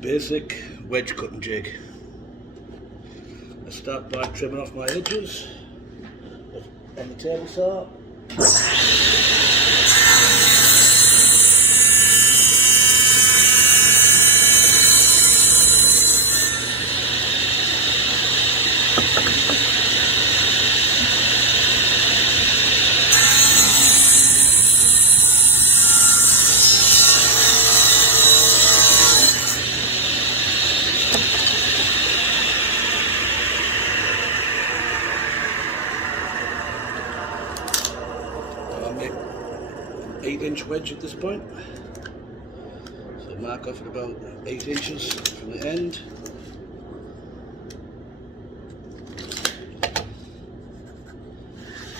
Basic wedge cutting jig. I start by trimming off my edges on the table saw. I'll make an 8-inch wedge at this point. So mark off at about 8 inches from the end.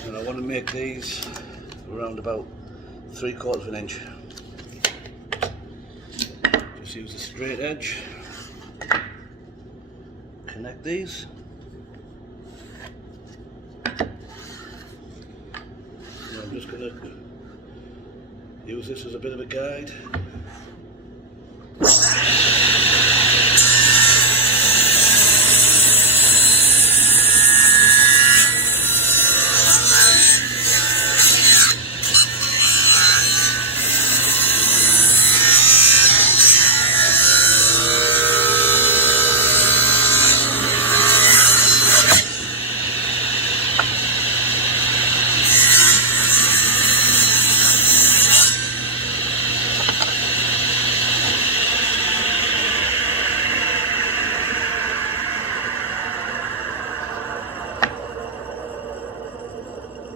And I want to make these around about 3/4 of an inch. Just use a straight edge. Connect these. I'm just going to use this as a bit of a guide.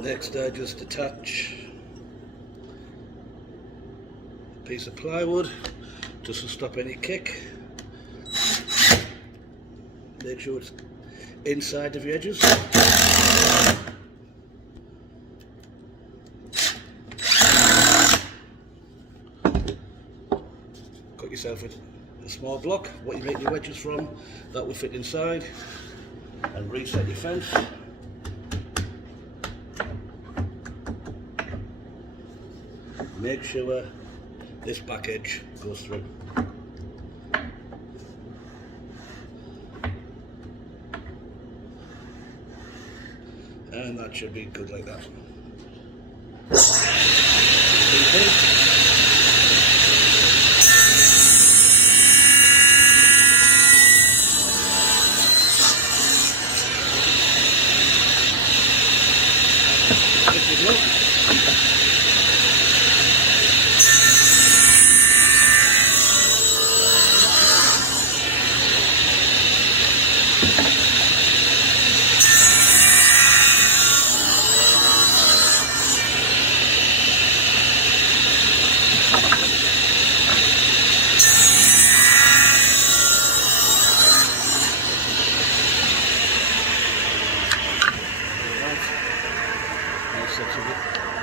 Next, I just attach a piece of plywood just to stop any kick. Make sure it's inside of your edges. Cut yourself a small block, what you make your wedges from, that will fit inside, and reset your fence. Make sure this back edge goes through. And that should be good like that.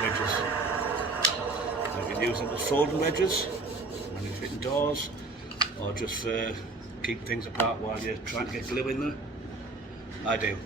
Wedges. You can use them as folding wedges when you're fitting doors, or just keep things apart while you're trying to get glue in there. Ideal.